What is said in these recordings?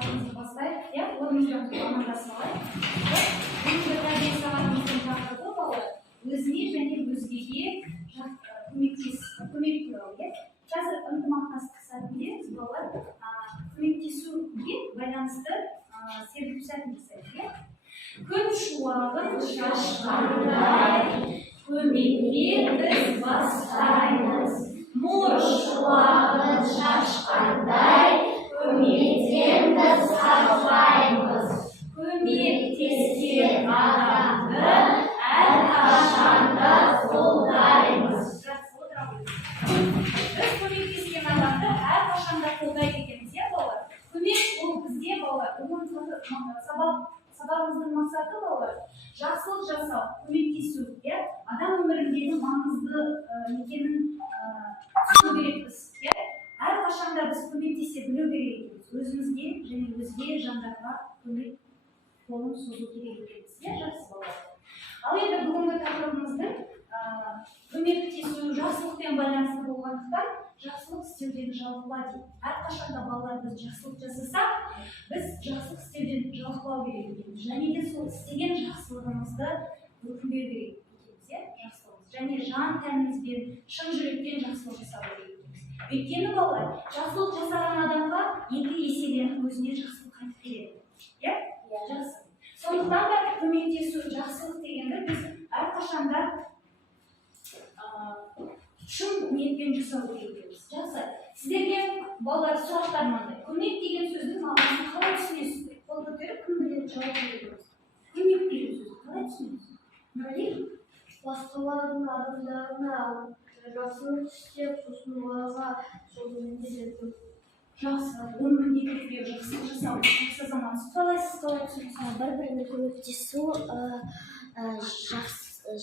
сағатымызды бастайық. Орнымыздан амандасып алайық. Бүгінгі тәрбие сағатымыздың тақырыбы балалар өзіне және өзгеге көмек туралы. Қазір ынтымақтастық сәтінде біз балалар көмектесуге байланысты серпілу сәтін жасайық. Күн шуағын шашқандай көмекке біз бастаймыз. Нұр шуағын шашқандай көмектен біз қашпаймыз. Көмектескен адамды әрқашанда қолдаймыз. Біз көмектескен адамды әрқашанда қолдайды екенбіз, балалар. Көмек ол бізде, балалар, сабағымыздың мақсаты, балалар, жақсылық жасау, көмектесу, адам өміріндегі маңызды екенін түсіну керекпіз. Әрқашанда біз көмектесе білу керек екенбіз. Өзімізге және өзге жандарға көмек қолын созу керек екенбіз. Жақсы, балалар. Ал енді бүгінгі тақырыбымыздың көмектесу жақсылықпен байланысты болғандықтан жақсылық істеуден жалықпа дейді. Әрқашанда балалар біз жақсылық жасасақ, біз жақсылық істеуден жалықпау керек екенбіз. Және де сол істеген жақсылығымызды өкінбеу керек екенбіз. Және жан тәнімізбен, шын жүректен жақсылық жасау керек екенбіз. Өйткені балалар жақсылық жасаған адамға екі еселеніп өзіне жақсылық қайтып келеді. Жақсы. Сондықтан да көмектесу, жақсылық дегенді біз әрқашанда шын ниетпен жасау керек екенбіз. Жақсы. Сіздерге балалар сұрақтар мынандай. Көмек деген сөздің мағынасын қалай түсінесіздер? Қол көтеріп кім біледі жауап береді? Көмек деген сөзді қалай түсінесіздер? Нұрали? Басқалардың адамдарына жақсылық істеп, сосын оларға сол міндетті. Жақсы, оның міндеті деп жақсылық жасау. Жақсы замансы қалай түсінесіз? Бір-біріне көмектесу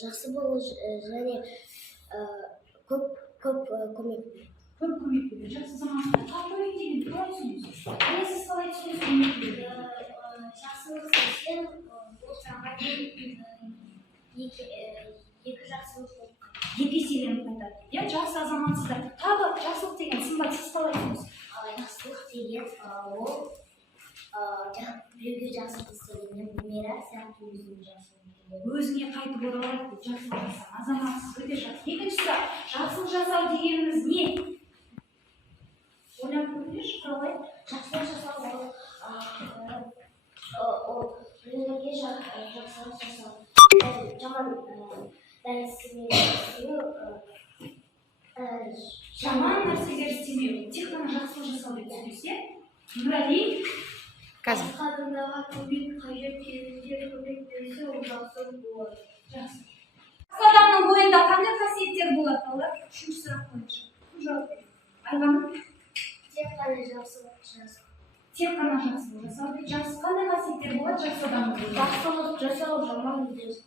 жақсы болу және көп көмек. Көп көмек береді. Жақсы замансы. Көмек деген қалай түсінесіз? Сіз қалай түсінесіз? Жақсылық істесем, ол саған екі жақсылық екі еселеніп қайтады. Жақсы азаматсыздар. Тағы жақсылық деген сымбат, сіз қалай түсінесіз? Жақсылық деген ол біреуге жақсылық істегеннен мера сияқты өзіне жақсылық. Өзіне қайтып оралады деп жақсылық жасау. Азаматсыз өте жақсы. Екінші сұрақ, жақсылық жасау дегеніміз не? Ойлап көріңізші, қалай? Жақсылық жасау ол біреуге жақсылық жасау. Жаман нәрселер істемеу, тек қана жақсылық жасау деп түсінесіз. Нұрали? Басқа адамдарға көмек қажет кезінде көмек берсе, ол жақсылық болады. Жақсы. Адамның бойында қандай қасиеттер болады, балалар? Үшінші сұрақ бойынша. Кім жауап береді? Айғаным? Тек қана жақсылық жасау. Тек қана жақсылық жасау. Жақсы қандай қасиеттер болады жақсы адамның бойында? Жақсылық жасау, жаман жасау.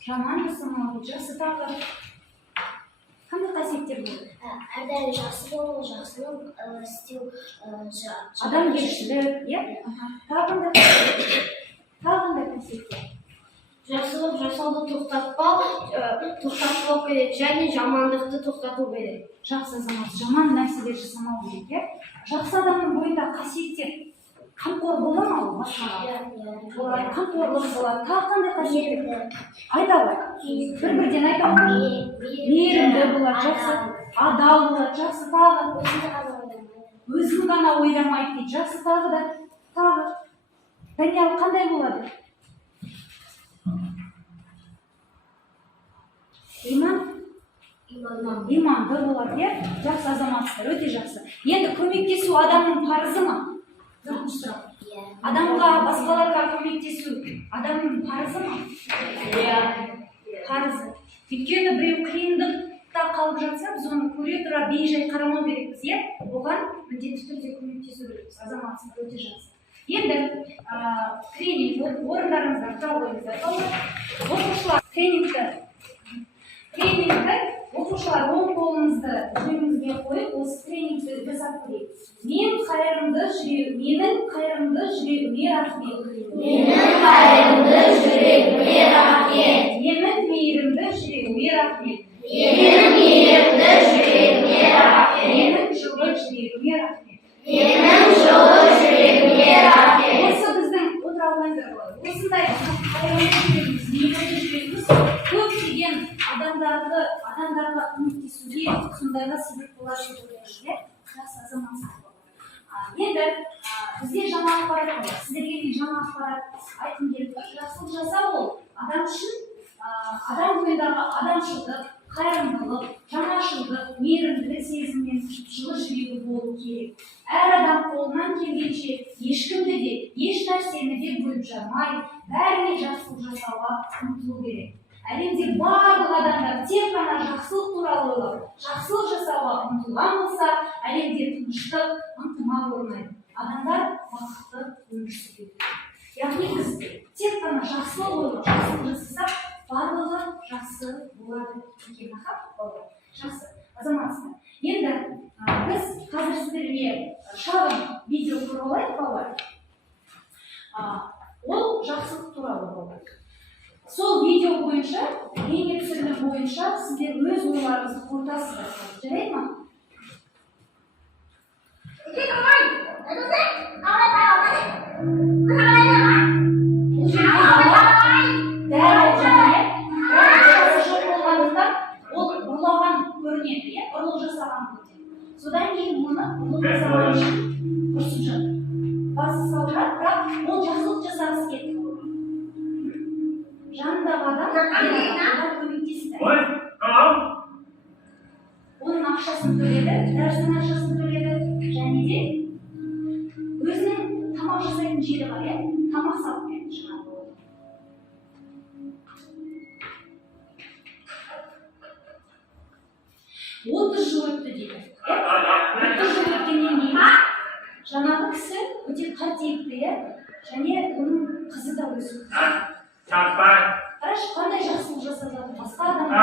Жаман жасамау, жақсы тағы. Қандай қасиеттер болады? Әрдайым жақсы болу, жақсылық істеу, адамгершілік, тағы қандай қасиеттер? Жақсылық жасауды тоқтатпау керек және жамандықты тоқтату керек. Жақсы азамат, жаман нәрселер жасамау керек. Жақсы адамның бойында қасиеттер қамқор бола ма ол басқаға? Қамқорлық болады. Тағы қандай қасиеттер? Айта ғой. Бір-бірден айта ғой. Мейірімді болады, жақсы. Адал болады, жақсы тағы. Өзін ғана ойламайды дейді. Жақсы тағы да. Тағы. Даниял қандай болады? Иманды болады, жақсы азаматсыздар, өте жақсы. Енді көмектесу адамның парызы ма? Адамға, басқаларға көмектесу адамның парызы ма? Парызы. Өйткені біреу қиындықта қалып жатса, біз оны көре тұра бей-жай қарамау керекпіз, оған міндетті түрде көмектесу керекпіз. Азаматсыздар, өте жақсы. Енді тренинг орындарыңызда тұра қойыңыздар. Оқушылар тренингті оқушылар оң қолыңызды жүрегіңізге қойып, осы тренингті жасап көрейік. Менің қайырымды жүрегіме рахмет. Менің қайырымды жүрегіме рахмет. Менің мейірімді жүрегіме рахмет. Менің мейірімді жүрегіме рахмет. Менің жылы жүрегіме рахмет. Менің жылы жүрегіме рахмет. осындай көптеген адамдарға көмектесуге сондайға себеп болады деп ойлаймын. Жақсы азаматсыз. Енді бізде жаңа ақпарат бар. Сіздерге мен жаңа ақпарат айтқым келіп тұр. Жақсылық жасау ол адам үшін адам бойындағы адамшылдық, қайырымдылық, жаңашылдық, мейірімділік сезіммен жылы жүрегі болу керек. Әр адам қолынан келгенше ешкімді де, еш нәрсені де бөліп жармай, бәріне жақсылық жасауға ұмтылу керек. Әлемде барлық адамдар тек қана жақсылық туралы ойлап, жақсылық жасауға ұмтылған болса, әлемде тыныштық, ынтымақ орнайды. Адамдар бақытты өмір сүреді. Яғни біз тек қана жақсылық ойлап, жақсылық жасасақ, барлығы жақсы болады екен. Жақсы, азаматсыздар. Енді біз қазір сіздерге шағын видео туралы балалар. Ол жақсылық туралы болады. Сол видео бойынша, бейне түсірілім бойынша сіздер өз ойларыңызды қортасыздар. Жарайды ма? Содан кейін оны ұрлық жасаған үшін ұрсып жатыр. Басы салбырап, бірақ ол жақсылық жасағысы келді. Жанындағы адам көмектесті. Оның ақшасын төледі, дәрісінің ақшасын төледі, және де өзінің тамақ жасайтын жері бар, тамақ салып берді жаңағы. 30 жыл өтті дейді. 30 жыл өткеннен кейін жаңағы кісі өте қартайыпты, және оның қызы да өсіп. Қарашы, қандай жақсылық жасап жатыр, басқа адамдар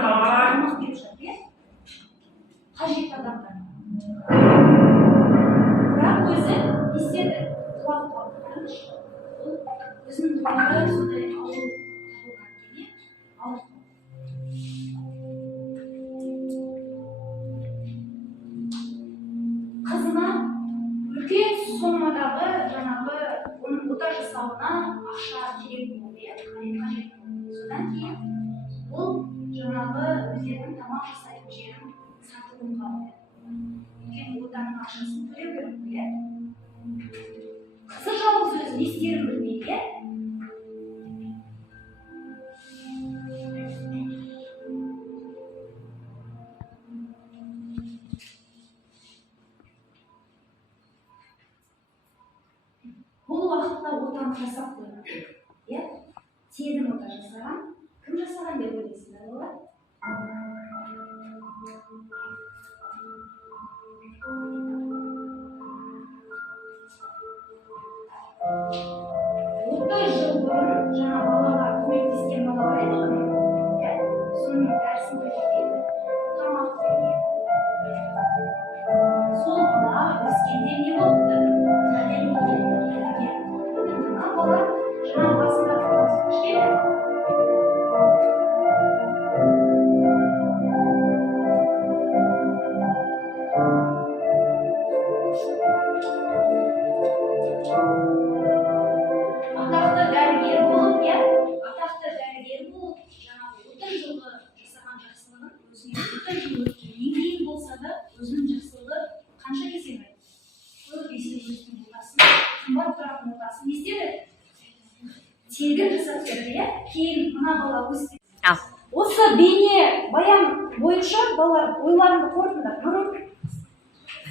тамақ беріп жатыр, қажетті адамдар. Бірақ өзі естеді, құлақ қарашы, ол өзінің туғанда сондай ауыр қызына үлкен сомадағы жаңағы оның ота жасауына ақша керек болды, қажет болды. Содан кейін ол жаңағы өздерінің тамақ жасайтын жерін сатып алды. Өйткені отаның ақшасын төлеу керек. Қызы жалғыз өзі не істерін білмейді. Бұл уақытта отаны жасап қойған. Тегін ота жасаған. Кім жасаған деп ойлайсыңдар олар? Жыл бұрын жаңа балаға көмектескен бала бар еді ғой. Соның дәрісін төлеген, тамақ берген. Сол бала өскенде не болды? Ана бала жаңа басында кішкене. Атақты дәрігер болып, жаңағы 30 жылғы жасаған жақсылығын өзіне 30 жыл өткеннен кейін болса да, өзінің жақсылығы қанша есе бар? Көп есе өзінің отасын, қымбат тұратын отасын не істеді? Тегін жасап берді, кейін мына бала өсті. Осы бейне баян бойынша балалар ойларыңды қорытыңдар.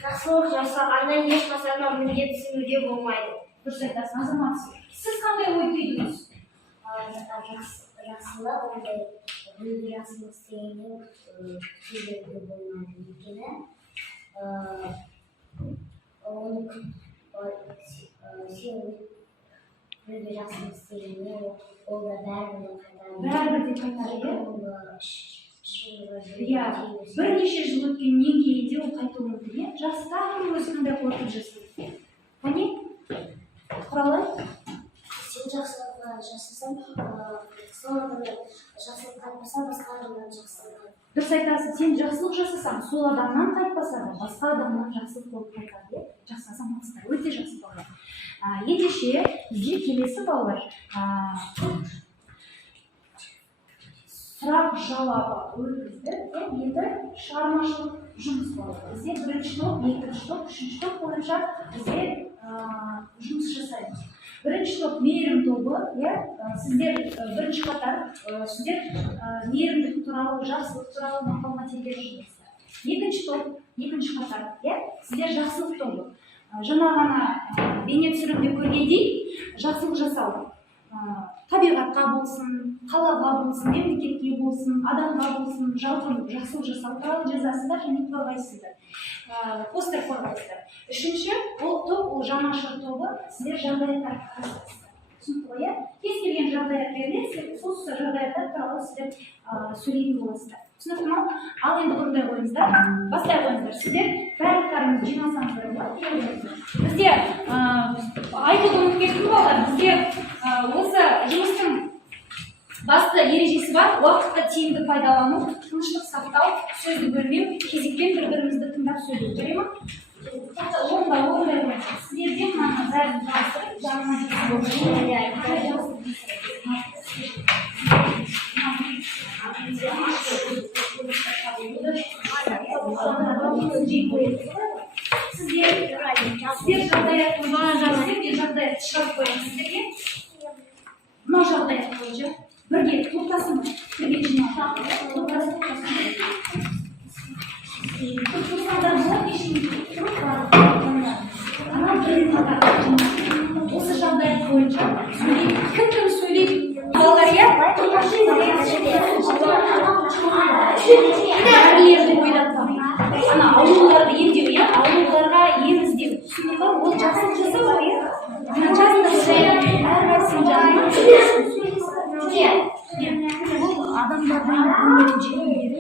Жақсылық жасағаннан ешқашан міндетсінуге болмайды. Дұрыс айтасың, азаматсыз. Сіз қандай ой түйдіңіз? Жақсылық ондай біреуге жақсылық істегеннен кейбірге болмайды. Өйткені сен біреуге жақсылық істегеннен ол да бәрібір қайтады. Бірнеше жыл өткеннен кейін де ол қайтуы мүмкін. Жақсы тағы өзіңді қорқып жасайды. Қане? Құралай? Сен жақсылық жасасаң, сол адамдар жақсылық қайтпаса, басқа адамнан жақсылық қайтады. Дұрыс айтасың, сен жақсылық жасасаң, сол адамнан қайтпаса да, басқа адамнан жақсылық болып қайтады. Жақсы азаматсыздар, өте жақсы балалар. ендеше бізде келесі балалар сұрақ жауабы өткіздік. Енді шығармашылық жұмыс болады. Бізде бірінші топ, екінші топ, үшінші топ бойынша бізде жұмыс жасаймыз. Бірінші топ мейірім тобы, сіздер бірінші қатар сіздер мейірімдік туралы, жақсылық туралы мақал-мәтелдер жазасыздар. Екінші топ, екінші қатар, сіздер жақсылық тобы. Жаңа ғана бейне түсірімде көргендей, жақсылық жасау табиғатқа болсын, қалаға болсын, мемлекетке болсын, адамға болсын, жалпы жақсылық жасау туралы жазасыздар және қорғайсыздар. Постер қорғайсыздар. Үшінші, ол топ, ол жанашыр тобы, сіздер жағдаяттар жасайсыздар. Түсінікті ғой, кез келген жағдаят беріледі, сол жағдаяттар туралы сіздер сөйлейтін боласыздар. Түсінікті ме? Ал енді орындай қойыңыздар, бастай қойыңыздар. Сіздер барлықтарыңыз жинасаңыздар болады. Бізде айтуды ұмытып кеттім балалар, бізде осы жұмыстың басты ережесі бар, уақытты тиімді пайдалану, тыныштық сақтау, сөзді бөлмеу, кезекпен бір-бірімізді тыңдап сөйлеу. Жарай ма? Орындай қойыңыздар. Сіздерден мына бәрін жаздырып, жанына сіздер жағдаят шығарып қоямын сіздерге. Мынау жағдаят бойынша бірге тоқтасын, бірге жинап осы жағдаят бойынша кім сөйлейді? Балалар, дәрілерді ойлатпау, ауруларды емдеу, ауруларға ем іздеу. Ол жақсылық жасау, әрқайсының жанына бұл адамдардың көңілін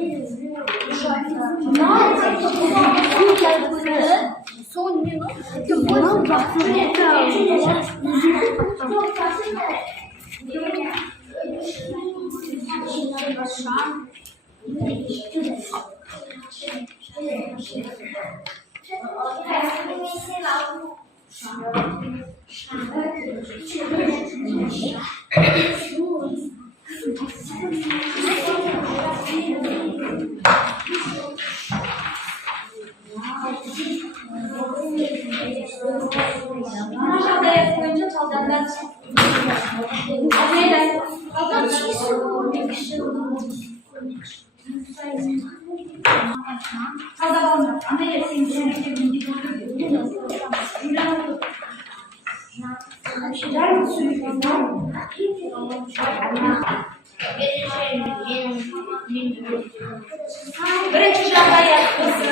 бірінші жағдаят осы,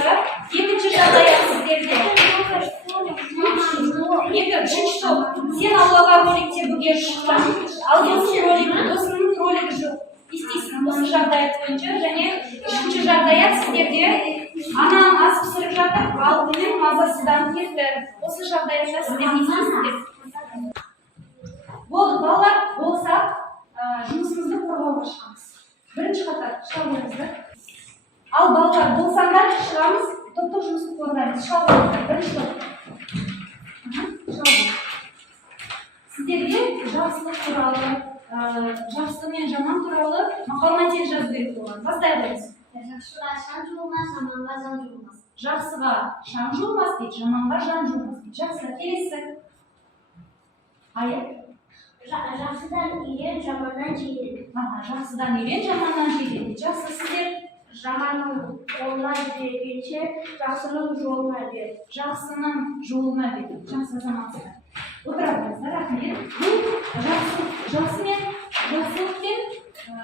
екінші жағдаят сіздерде. Үшінші топ, сен аулаға роликте бүгер шыққан, ал досының ролигі жоқ. Естейсің осы жағдаят бойынша, және үшінші жағдаят сіздерде анаң ас пісіріп жатыр, алдымен мазасызданып кетті. Осы жағдаятта сіздер не істейсіздер? Болды, балалар, болса жұмысымызды қорғауға шығамыз. Бірінші қатар шыға қойыңыздар. Ал балалар болсаңдар шығамыз, топтық жұмысты қорғаймыз. Шыға қойыңыздар, бірінші топ. Сіздерге жақсылық туралы, жақсы мен жаман туралы мақал-мәтел жазу керек болған. Бастай қойыңыз. Жақсыға шаң жуылмас, жаманға жан жуылмас. Жақсыға шаң жуылмас дейді, жаманға жан жуылмас дейді. Жақсы, келесі. Аят. Жақсыдан үйрен, жаманнан жирен. Жақсыдан үйрен, жаманнан жирен. Жақсы, сіздер жаманның қолына бергенше, жақсының жолына бер. Жақсының жолына бер. Жақсы замансыздар. Отыра қойыңыздар, рахмет. Бұл жақсылық пен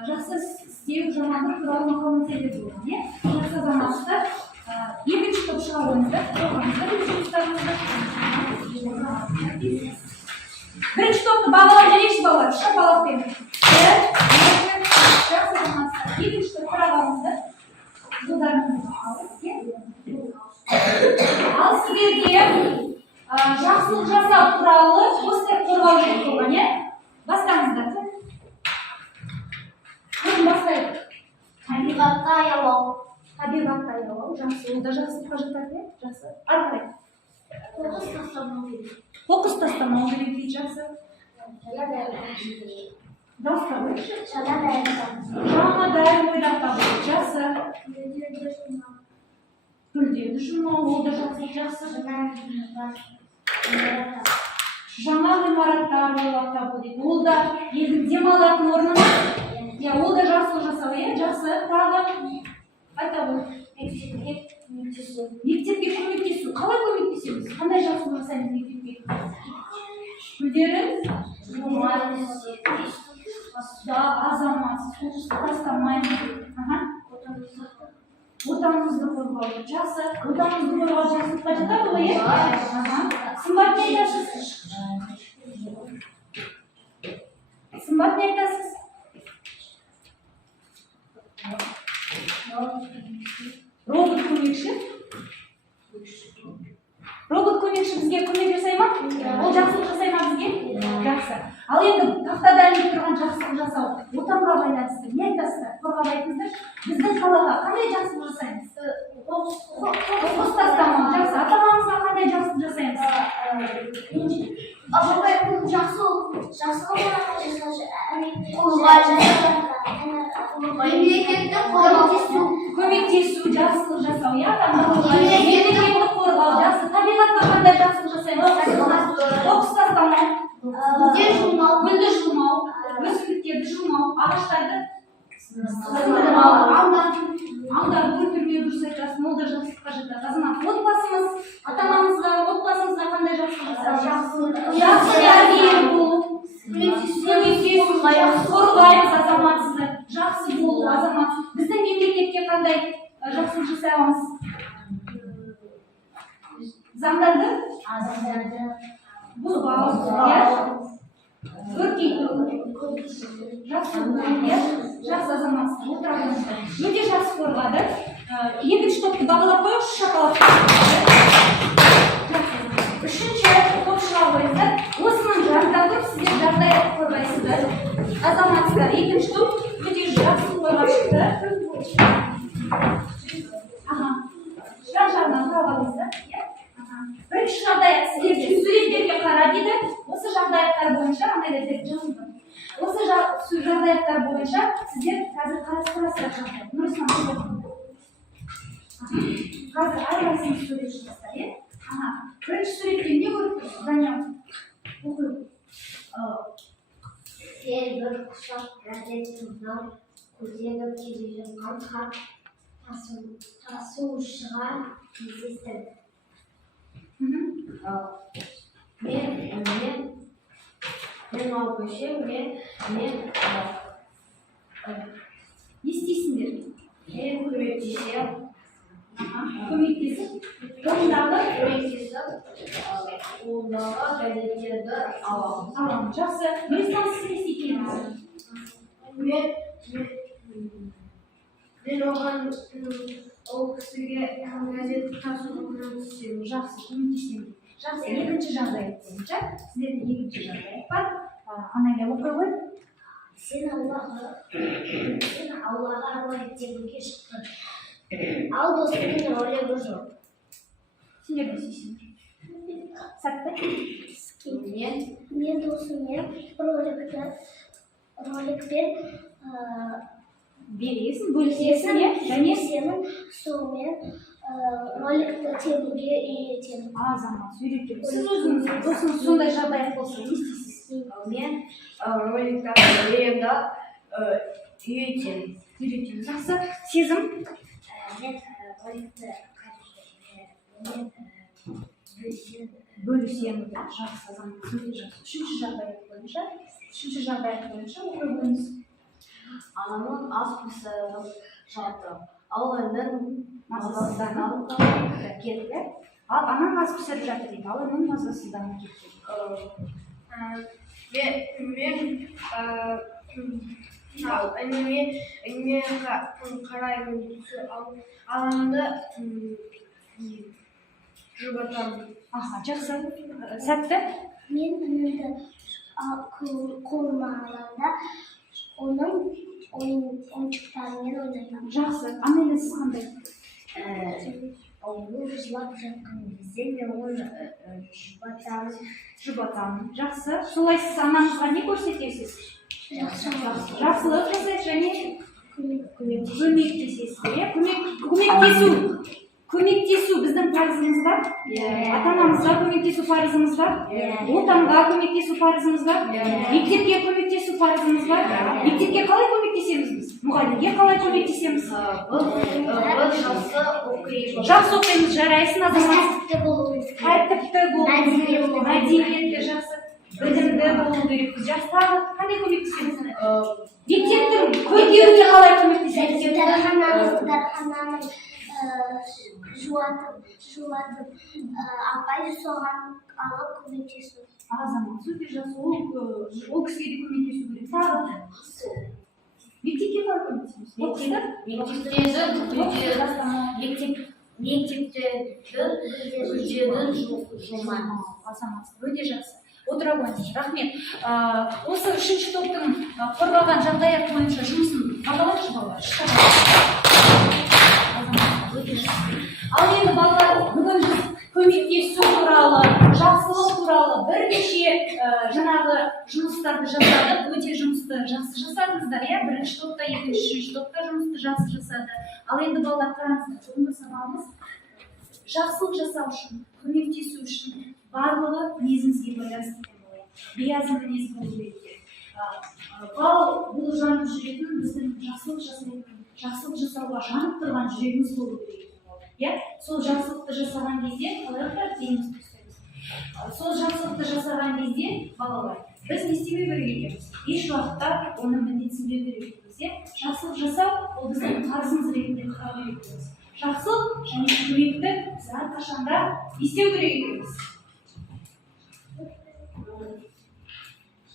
жақсы істеу, жамандық туралы мақал-мәтелдер болған. Жақсы замансыздар. Екінші топ шыға қойыңыздар. Бірінші топты бағалап жүрейікші балалар. Шыға балаппен. Жақсы замансыздар. Екінші топ қарағаныңыздар. Ал сіздерге жақсылық жасау туралы постер қорғау керек болған, бастаңыздар. Бастайық. Табиғатты аялау. Жақсы, ол да жақсылыққа жатады, жақсы. Ары қарай. қоқыс тастамау керек. Қоқыс тастамау керек дейді. Жақсы. Дауыстап қойшы. Жаңа дайын ойлап табу. Жақсы. Гүлдерді жумау, ол да жақсы. Жаңа ғимараттар ойлап табу дейді. Ол да елдің демалатын орны ма? Ол да жақсылық жасау, жақсы. Тағы айта ғой. Мектепке көмектесу. Қалай көмектесеміз? Қандай жақсылық жасаймыз мектепке? Гүлдерін азаматсыз, қоқысты тастамаймыз. Отанымызды қорғау. Жақсы. Отанымызды қорғау жақсылыққа жатады ғой, Сымбат не айтасыз? Сымбат не айтасыз? Робот көмекші? Робот көмекші бізге көмек жасай ма? Ол жақсылық жасай ма бізге? Жақсы. Ал енді тақтада ілініп тұрған жақсылық жасау, отанға байланысты. Не айтасыздар? Қорғап айтыңыздар. Біздің қалаға қандай жақсылық жасаймыз? Қоқыс тастамау. Жақсы. Ата-анамызға қандай жақсылық жасаймыз? Көмектесу, жақсылық жасау, мемлекетті қорғау, жақсы. Табиғатқа қандай жақсылық жасаймыз? Қоқыс тастамау, гүлді жумау, өсімдіктерді жумау, ағаштарды алдарды өлтірмеу дұрыс айтасың, ол да жақсылыққа жатады. Азамат, отбасымыз, ата-анамызға, отбасымызға қандай жақсылық жасау? Жақсы тәрбие болу, көмектесу, қорғаймыз азаматсызды, жақсы болу, азамат. Біздің мемлекетке қандай жақсылық жасай аламыз? Заңдарды бұзбау, өркейту, жақсы жақсы азаматсыз отырғаныңызды өте жақсы қорғады. Екінші топты бағалап қойыңызшы, шапалақ. Үшінші топшыға қойыңыздар. Осының жанында тұрып сіздер жағдай қорғайсыздар. Азаматсыздар. Екінші топ өте жақсы қорғап шықты. Жан-жағынан қарап алыңыздар. Бірінші жағдаят сіздерге суреттерге қара дейді. Осы жағдаяттар бойынша осы жағдаяттар бойынша сіздер қазір қарастырасыздар жағдай. Қазір әрқайсыңыз сурет шығасыздар, бірінші суретте не көріп тұрсыз? Данияр, оқиық. Сен бір құшақ газетімнің көздегі келе жатқан хат тасушыға кездестім. Мен ал көшем, мен не істейсіңдер? Мен көмектесем. Көмектесіп, қолындағы газеттерді аламын. Жақсы. Нұрислам, сіз не істейтініңіз? Мен оған ол кісіге газет тасуға көмектесемін. Жақсы, көмектесемін. Жақсы, екінші жағдай бойынша сіздердің екінші жағдай бар. Анайда оқи ғой. Сен Аллаға роликтерге шықтың. Ал достыңның ролигі жоқ. Сендер не істейсіңдер? Сәтті? Мен досыммен роликпен бересің, бөлісесің, және сенің сонымен роликті теруге үйретемін. Азамат, үйретемін. Сіз өзіңіз досыңыз сондай жағдай болса, не істейсіз? Мен роликтарды беремін да үйретемін. Жақсы, сезім? Мен роликті бөлісемін. Жақсы, азамат, өте жақсы. Үшінші жағдай бойынша оқи қойыңыз. Анамның ас пісіріп жатыр. Ал оның мазасызданып кетті. Ал анаң ас пісіріп жатыр дейді. Ал оның мазасызданып кетті. Мен қараймын. Анамды жұбатамын. Жақсы. Сәтті? Мен анамды қолыма алғанда оның ойыншықтарымен ойнаймын. Жақсы. Анайда сіз қандай? Ол жылап жатқан кезде мен оны жұбатамын. Жақсы. Солай сіз анаңызға не көрсетесіз? Жақсылық жасайсыз және көмектесесіз. Көмектесу біздің парызымыз бар. Ата-анамызға көмектесу парызымыз бар. Отанға көмектесу парызымыз бар. Мектепке көмектесу парызымыз бар. Мектепке қалай көмектесеміз біз? Мұғалімге қалай көмектесеміз? Жақсы оқимыз, жарайсың, азамат. Тәртіпті болу, мәдениетті, жақсы, білімді болу керекпіз. Жастағы қандай көмектесеміз? Мектептің көтеруге қалай көмектесеміз? Дәріхананың жуатып апай соған алып көмектесу. Азамат, өте жақсы, ол кісіге де көмектесу керек. Тағы мектепке қалай көмектесеміз? Мектептегі өздерін жуман. Азамат, өте жақсы. Отыра қойыңыз. Рахмет. Осы үшінші топтың қорғалған жағдаят бойынша жұмысын бағалайықшы балалар. Ал енді балалар, бүгін біз көмектесу туралы, жақсылық туралы бірнеше жаңағы жұмыстарды жасадық. Өте жұмысты жақсы жасадыңыздар, иә? Бірінші топта, екінші, үшінші топта жұмысты жақсы жасады. Ал енді балалар, қараңыздар, бүгінгі сабағымыз жақсылық жасау үшін, көмектесу үшін барлығы мінезімізге байланысты екен болады. Биязы мінез болу керек. Бұл жанып жүретін біздің жақсылық жасауға жанып тұрған жүрегіміз болу керек. Сол жақсылықты жасаған кезде қалай дейміз түсеміз. Сол жақсылықты жасаған кезде балалар, біз не істемей берекеміз. Еш уақытта оны міндетсінбеу керекпіз. Жақсылық жасау ол біздің парызымыз ретінде қарау керекпіз. Жақсылық және көмекті біз әрқашанда істеу керек екенбіз.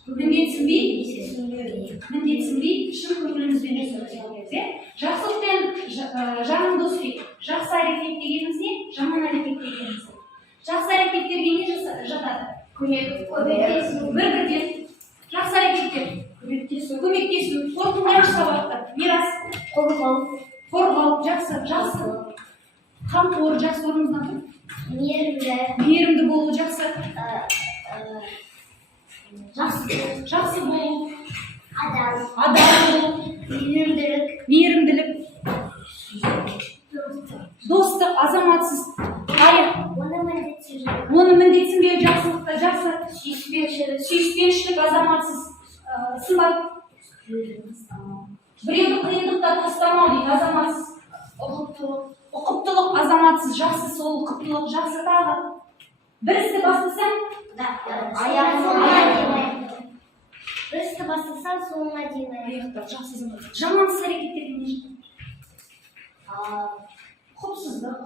Міндетсінбей, шын көңілімізбен жасау керек. Жақсылықпен жағын дос дейді. Жақсы әрекет дегеніміз не? Жаман әрекет дегеніміз. Жақсы әрекеттерге не жатады? Көмектесу. Бір-бірден. Жақсы әрекеттер. Көмектесу. Қорқынған сабақтар. Мирас. Қорғау. Жақсы. Қамқор. Жақсы орнымыздан тұр. Мейірімді болу. Жақсы. Жақсы болу. Адал болу. Мейірімділік. Достық, азаматсыз. Оны міндетсінбеу жақсылықта. Жақсы. Сүйіспеншілік, азаматсыз. Сымбат. Біреуді қиындықта тастамау дейді, азаматсыз. Ұқыптылық, азаматсыз. Жақсы, сол ұқыптылық, жақсы тағы. Бір істі бастасаң, Бір істі бастасаң, соңына дейін аяқтар. Жақсы, азаматсыз. Жамансыз әрекеттерге не жатады? Құпсыздық.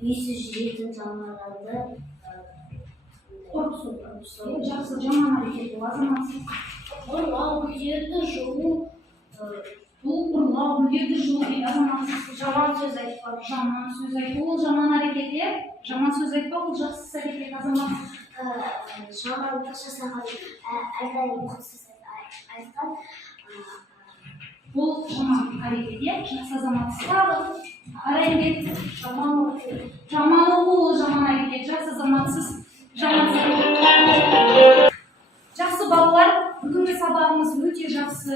Есі жүретін жамандарды Қорқысу. Жақсы, жаман әрекет бол, азаматсыз. Ұрлау, гүлдерді жұлу. Бұл ұрлау, гүлдерді жұлу дейді, азаматсыз. Жаман сөз айтпау. Жаман сөз айту, ол жаман әрекет, иә? Жаман сөз айтпау, ол жақсы әрекет, азаматсыз. Жаман жасаған әрдайым құпсыз айтқан. Бұл жаман әрекет, иә? Жақсы, азаматсыз. Тағы әрекет. Жаман оқу, жаман әрекет. Жақсы, азаматсыз. Жақсы балалар, бүгінгі сабағымыз өте жақсы,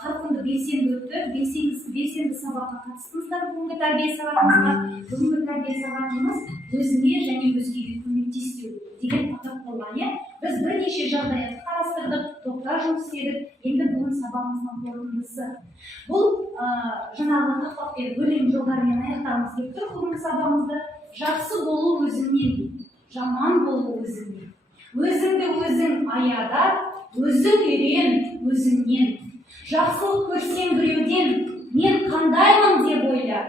қарқынды белсенді өтті. Белсенді сабаққа қатыстыңыздар бүгінгі тәрбие сағатымызға. Бүгінгі тәрбие сағатымыз өзіңе және өзгеге көмектесу деген тақырып болған, иә? Біз бірнеше жағдаятты қарастырдық, топта жұмыс істедік. Енді бүгін сабағымыздың қорытындысы. Бұл жаңағы тақпақпен өлең жолдарымен аяқтағымыз келіп тұр бүгінгі сабағымызды. Жақсы болу өзіңнен, жаман болу өзіңнен. Өзіңді өзің аяда, өзің үйрен өзіңнен. Жақсылық көрсең біреуден, мен қандаймын деп ойла.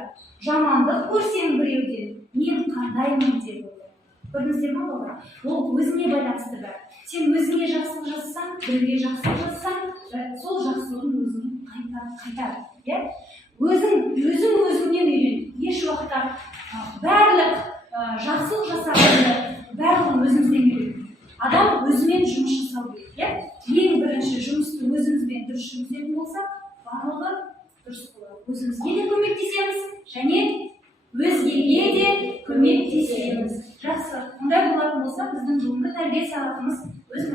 Жамандық көрсең біреуден, мен қандаймын деп ойла. Көрдіңіздер ме балалар? Ол өзіңе байланысты бар. Сен өзіңе жақсылық жасасаң, біреуге жақсылық жасасаң, сол жақсылығын өзіңе қайтар. Өзің өзіңнен үйрен. Еш уақытта барлық жақсылық жасағанды барлығын өзімізден үйрен. Адам өзімен жұмыс жасау керек. Ең бірінші жұмысты өзімізбен дұрыс жүргізетін болсақ, барлығы дұрыс болады. Өзімізге де көмектесеміз және өзгеге де көмектесеміз. Жақсы. Ондай болатын болса, біздің бүгінгі тәрбие сағатымыз өз